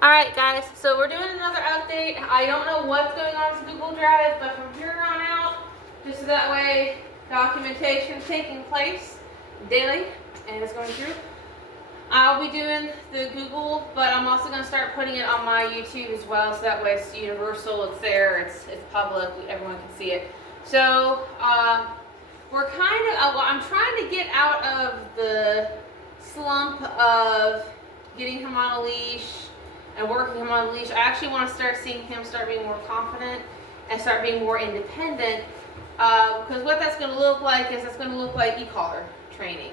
Alright guys, so we're doing another update. I don't know what's going on with Google Drive, but from here on out, just so that way documentation is taking place daily and it's going through. I'll be doing the Google, but I'm also going to start putting it on my YouTube as well, so that way it's universal, it's there, it's public, everyone can see it. So we're kind of, I'm trying to get out of the slump of getting him on a leash and working him on the leash. I actually want to start seeing him start being more confident and start being more independent, because what that's going to look like is it's going to look like e-collar training.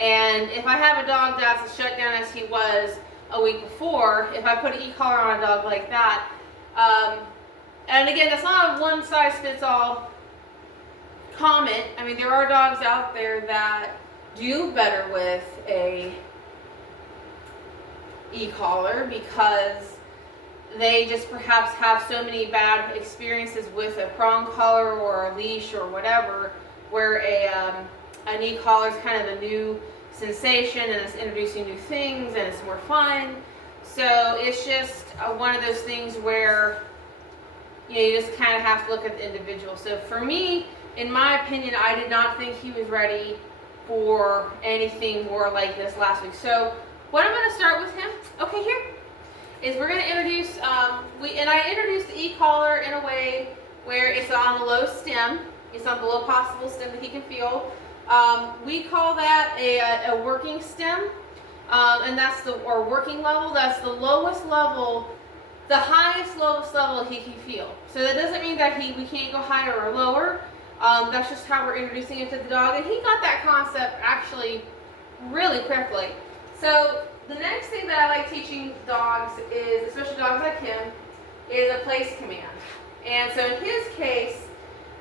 And if I have a dog that's as shut down as he was a week before, if I put an e-collar on a dog like that, and again, that's not a one-size-fits-all comment. I mean, there are dogs out there that do better with a e-collar because they just perhaps have so many bad experiences with a prong collar or a leash or whatever, where an e-collar is kind of a new sensation and it's introducing new things and it's more fun. So it's just one of those things where you just kind of have to look at the individual. So for me, in my opinion, I did not think he was ready for anything more like this last week. So what I'm going to start with him, okay, here, is we're going to introduce, and I introduced the e-collar in a way where it's on a low stem. It's on the low possible stem that he can feel. We call that a working stem, and that's or working level. That's the lowest level, the highest lowest level he can feel. So that doesn't mean that we can't go higher or lower. That's just how we're introducing it to the dog, and he got that concept actually really quickly. So the next thing that I like teaching dogs is, especially dogs like him, is a place command. And so in his case,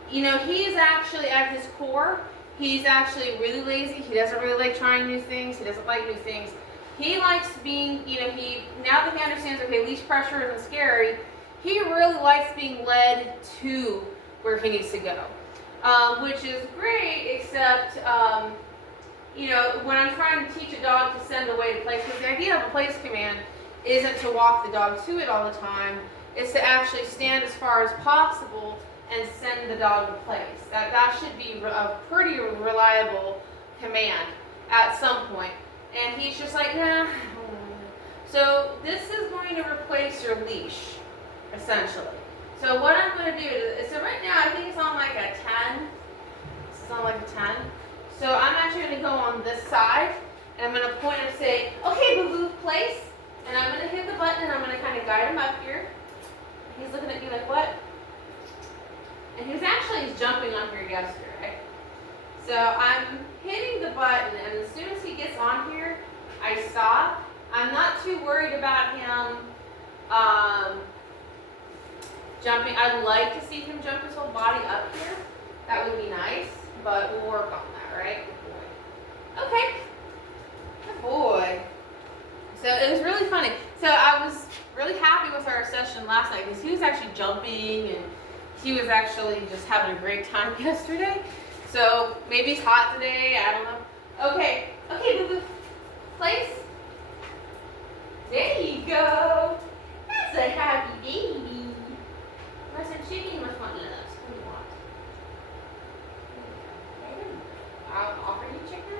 he is actually at his core, he's actually really lazy. He doesn't really like trying new things. He doesn't like new things. He likes being, now that he understands, okay, leash pressure isn't scary, he really likes being led to where he needs to go, which is great, except, when I'm trying to teach a dog to send away to place, because the idea of a place command isn't to walk the dog to it all the time, it's to actually stand as far as possible and send the dog to place. That should be a pretty reliable command at some point. And he's just like, nah. So this is going to replace your leash, essentially. So what I'm going to do is, so right now I think it's on like a 10. This is on like a 10. So I'm actually going to go on this side, and I'm going to point and say, okay, BooBoo, place. And I'm going to hit the button, and I'm going to kind of guide him up here. He's looking at me like, what? And he's jumping on here yesterday. So I'm hitting the button, and as soon as he gets on here, I stop. I'm not too worried about him jumping. I'd like to see him jump his whole body up here. That would be nice, but we'll work on that, right? Good boy. Okay. Good boy. So it was really funny. So I was really happy with our session last night because he was actually jumping and he was actually just having a great time yesterday. So maybe it's hot today, I don't know. Okay, BooBoo, place. There you go. That's a happy baby. Where's the chicken? What's one of those? What do you want? I'll offer you chicken.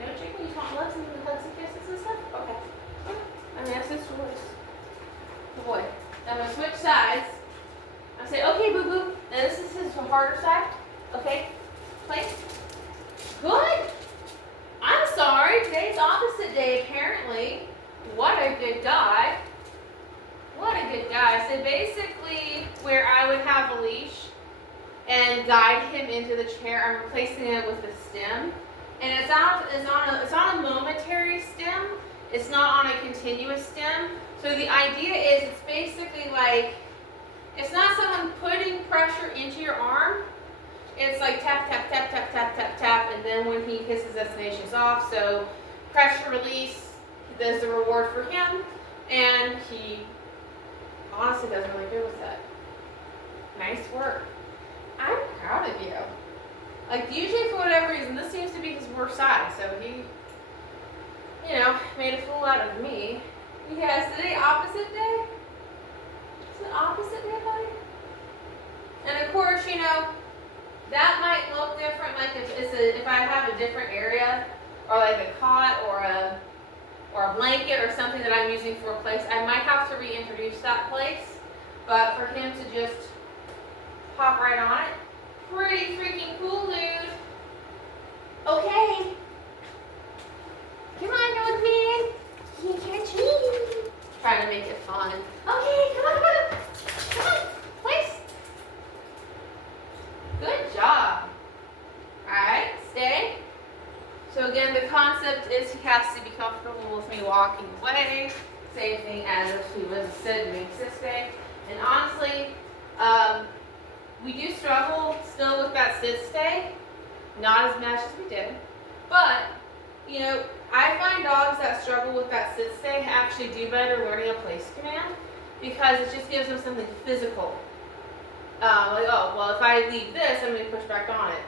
No chicken? You just want loves and hugs and kisses and stuff? Okay. I mean, that's his choice. Good boy. I'm going to switch sides. I say, okay, BooBoo. Now this is his harder side. Okay. Place. Good. I'm sorry. Today's opposite day, apparently. What a good guy. What a good guy. So basically, where I would have a leash and guide him into the chair, I'm replacing it with a stem. And it's on a momentary stem. It's not on a continuous stem. So the idea is it's basically like, it's not someone putting pressure into your arm. It's like tap, tap, tap, tap, tap, tap, tap, and then when he hits his destination, is off. So pressure release, there's the reward for him, and he honestly does really good with that. Nice work. I'm proud of you. Like, usually for whatever reason, this seems to be his worst side, so he, made a fool out of me. Yes, today opposite day? Is it opposite day, buddy? And of course, you know, that might look different, like if I have a different area, or like a cot or a blanket or something that I'm using for a place, I might have to reintroduce that place. But for him to just hop right on it, pretty freaking cool, dude. Okay. Come on, dog man. You can't catch me. Trying to make it fun. Okay, come on, come on. Come on, place. Good job. Alright, stay. So again, the concept is he has to be comfortable with me walking away. Same thing as if he was doing sit stay. And honestly, we do struggle still with that sit stay. Not as much as we did. But, you know, I find dogs that struggle with that sit stay actually do better learning a place command because it just gives them something physical. Like, oh, well, if I leave this, I'm going to push back on it.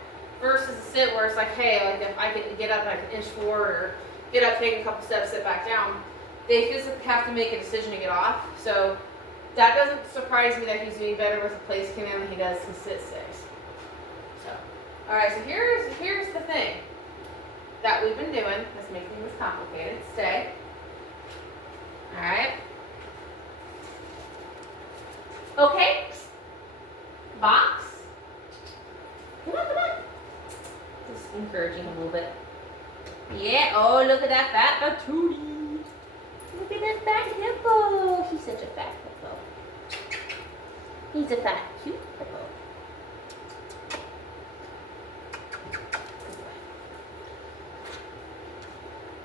Versus a sit where it's like, hey, like if I can get up like an inch forward or get up, take a couple steps, sit back down, they physically have to make a decision to get off. So that doesn't surprise me that he's doing better with a place command than he does his sit stays. So, all right, so here's the thing that we've been doing that's making this complicated. Stay. All right. Okay. Box. Come on, come on. Just encouraging him a little bit. Yeah. Oh, look at that fat patootie. Look at that fat hippo. He's such a fat hippo. He's a fat, cute hippo.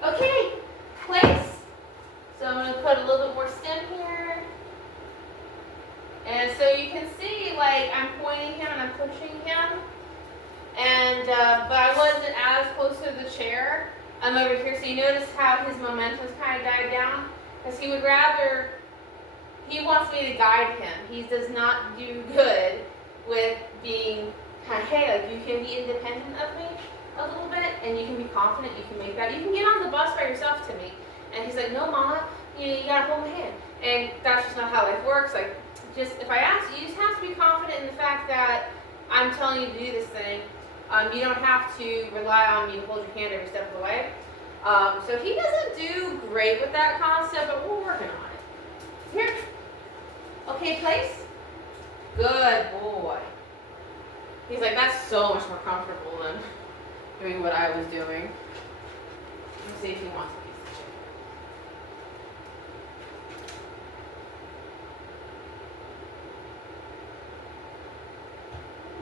Okay, place. So I'm going to put a little bit more stem here. And so you can see, like, I'm pointing him and I'm pushing him. And, but I wasn't as close to the chair. I'm over here. So you notice how his momentum's kind of died down? Because he would rather, he wants me to guide him. He does not do good with being kind of, hey, like, you can be independent of me a little bit, and you can be confident, you can make that. You can get on the bus by yourself to me. And he's like, no, Mama, you gotta hold my hand. And that's just not how life works. Like, just, if I ask you, you just have to be confident in the fact that I'm telling you to do this thing. You don't have to rely on me to hold your hand every step of the way. So he doesn't do great with that concept, but we're working on it. Here. Okay, place. Good boy. He's like, that's so much more comfortable than doing what I was doing. Let's see if he wants a piece of chicken.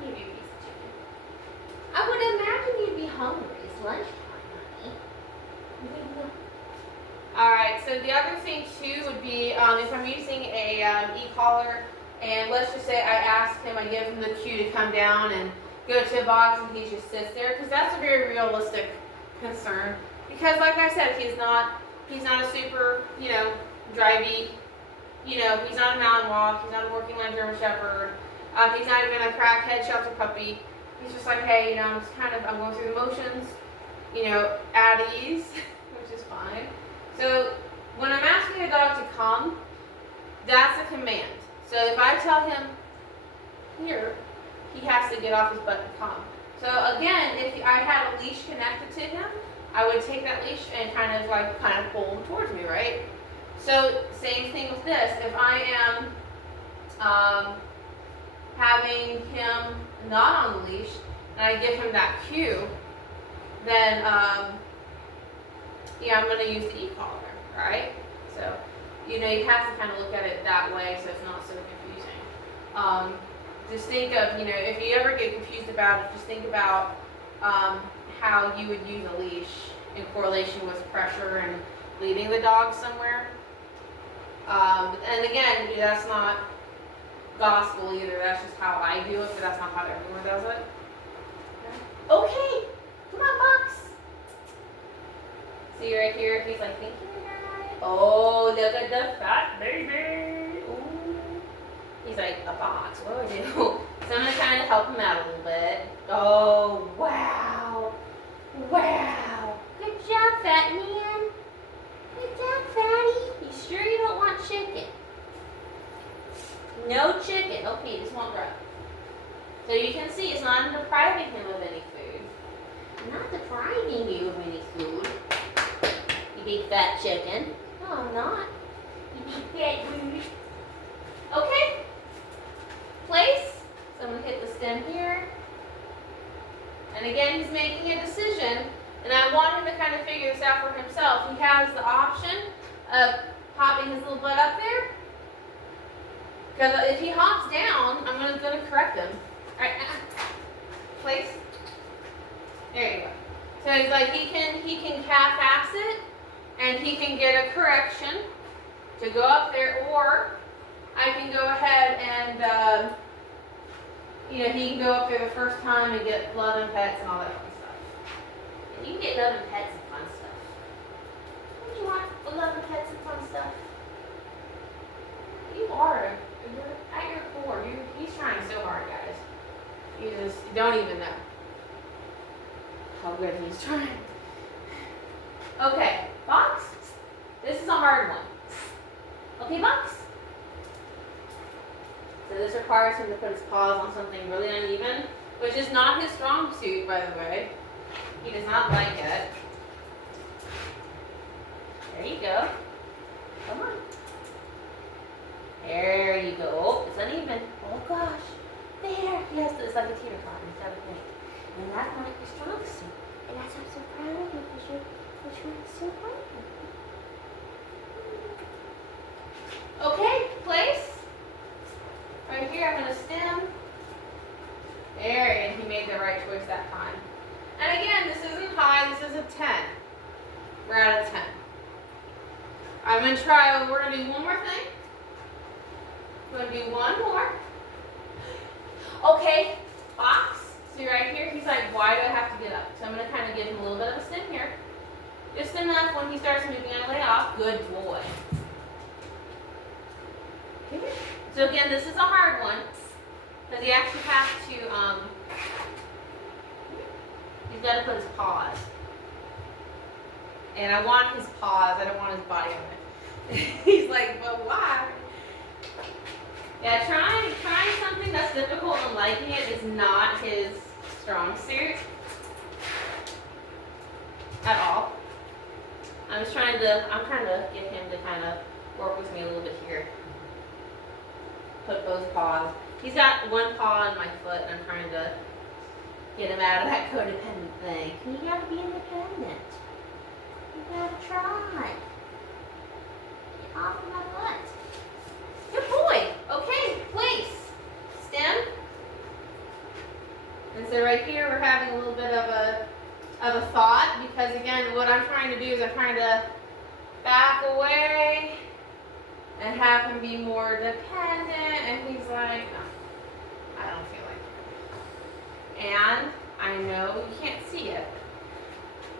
Give you a piece of chicken. I would imagine you'd be hungry. It's lunchtime, honey. Alright, so the other thing too would be if I'm using a e-collar, and let's just say I ask him, I give him the cue to come down and go to a box and he just sits there, because that's a very realistic concern. Because like I said, he's not a super, drivey, he's not a mountain walk, he's not a working line German Shepherd, he's not even a crackhead shelter puppy. He's just like, hey, I'm going through the motions, at ease, which is fine. So when I'm asking a dog to come, that's a command. So if I tell him here, he has to get off his butt and come. So again, if I had a leash connected to him, I would take that leash and kind of pull him towards me, right? So same thing with this. If I am having him not on the leash and I give him that cue, then I'm going to use the e-collar, right? So you have to kind of look at it that way so it's not so confusing. Just think of, if you ever get confused about it, just think about how you would use a leash in correlation with pressure and leading the dog somewhere. And again, that's not gospel either. That's just how I do it, but that's not how everyone does it. Okay, come on, Box. See right here, he's like, thank you, Dad. Oh, look at the fat baby. Ooh. He's like, a box, what do I do? So I'm going to kind of help him out a little bit. Oh, wow. Wow. Good job, fat man. Good job, fatty. You sure you don't want chicken? No chicken. Okay, this won't grow. So you can see it's not depriving him of any food. I'm not depriving you of any food. You big fat chicken. No, I'm not. You big fat food. Okay. Place. So I'm going to hit the stem here. And again, he's making a decision. And I want him to kind of figure this out for himself. He has the option of popping his little butt up there. Because if he hops down, I'm going to correct him. All right, place. There you go. So he's like, he can half-ass it, and he can get a correction to go up there, or I can go ahead and, he can go up there the first time and get love and pets and all that fun stuff. And you can get love and pets and fun stuff. What do you want for love and pets and fun stuff? You are. You're at your core. He's trying so hard, guys. You just don't even know how good he's trying. Okay, Box. This is a hard one. Okay, Box. So this requires him to put his paws on something really uneven, which is not his strong suit, by the way. He does not like it. There you go. Come on. There you go. Oh, it's uneven. Oh gosh. There. He has to, it's like a teeter totter. He's got to think. And that's not your strong suit. And that's why I'm so proud of you, because you're so proud of you. Okay, place. Right here, I'm going to stem. There, and he made the right choice that time. And again, this isn't high, this is a 10. We're at a 10. I'm going to try, we're going to do one more thing. We're going to do one more. Okay, Box. See right here, he's like, why do I have to get up? So I'm going to kind of give him a little bit of a stem here. Just enough when he starts moving on the way off. Good boy. Okay. So again, this is a hard one, because he actually has to, he's got to put his paws. And I want his paws, I don't want his body on it. He's like, but why? Yeah, trying something that's difficult and liking it is not his strong suit at all. I'm trying to get him to kind of work with me a little bit here. Put both paws. He's got one paw on my foot, and I'm trying to get him out of that codependent thing. You gotta be independent. You gotta try. Get off of my butt. Good boy. Okay, place. Stem. And so right here we're having a little bit of a thought, because again, what I'm trying to do is I'm trying to back away and have him be more dependent, and he's like, no, I don't feel like it. And I know you can't see it,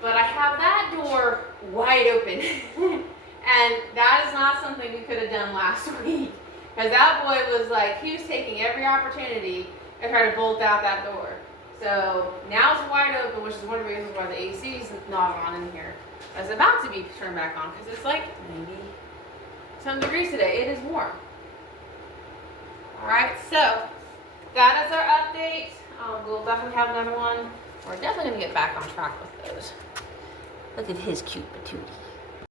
but I have that door wide open. And that is not something we could have done last week, because that boy was like, he was taking every opportunity to try to bolt out that door. So now it's wide open, which is one of the reasons why the AC is not on in here. It's about to be turned back on, because it's like maybe some degrees today. It is warm. Alright, so that is our update. We'll definitely have another one. We're definitely going to get back on track with those. Look at his cute patootie.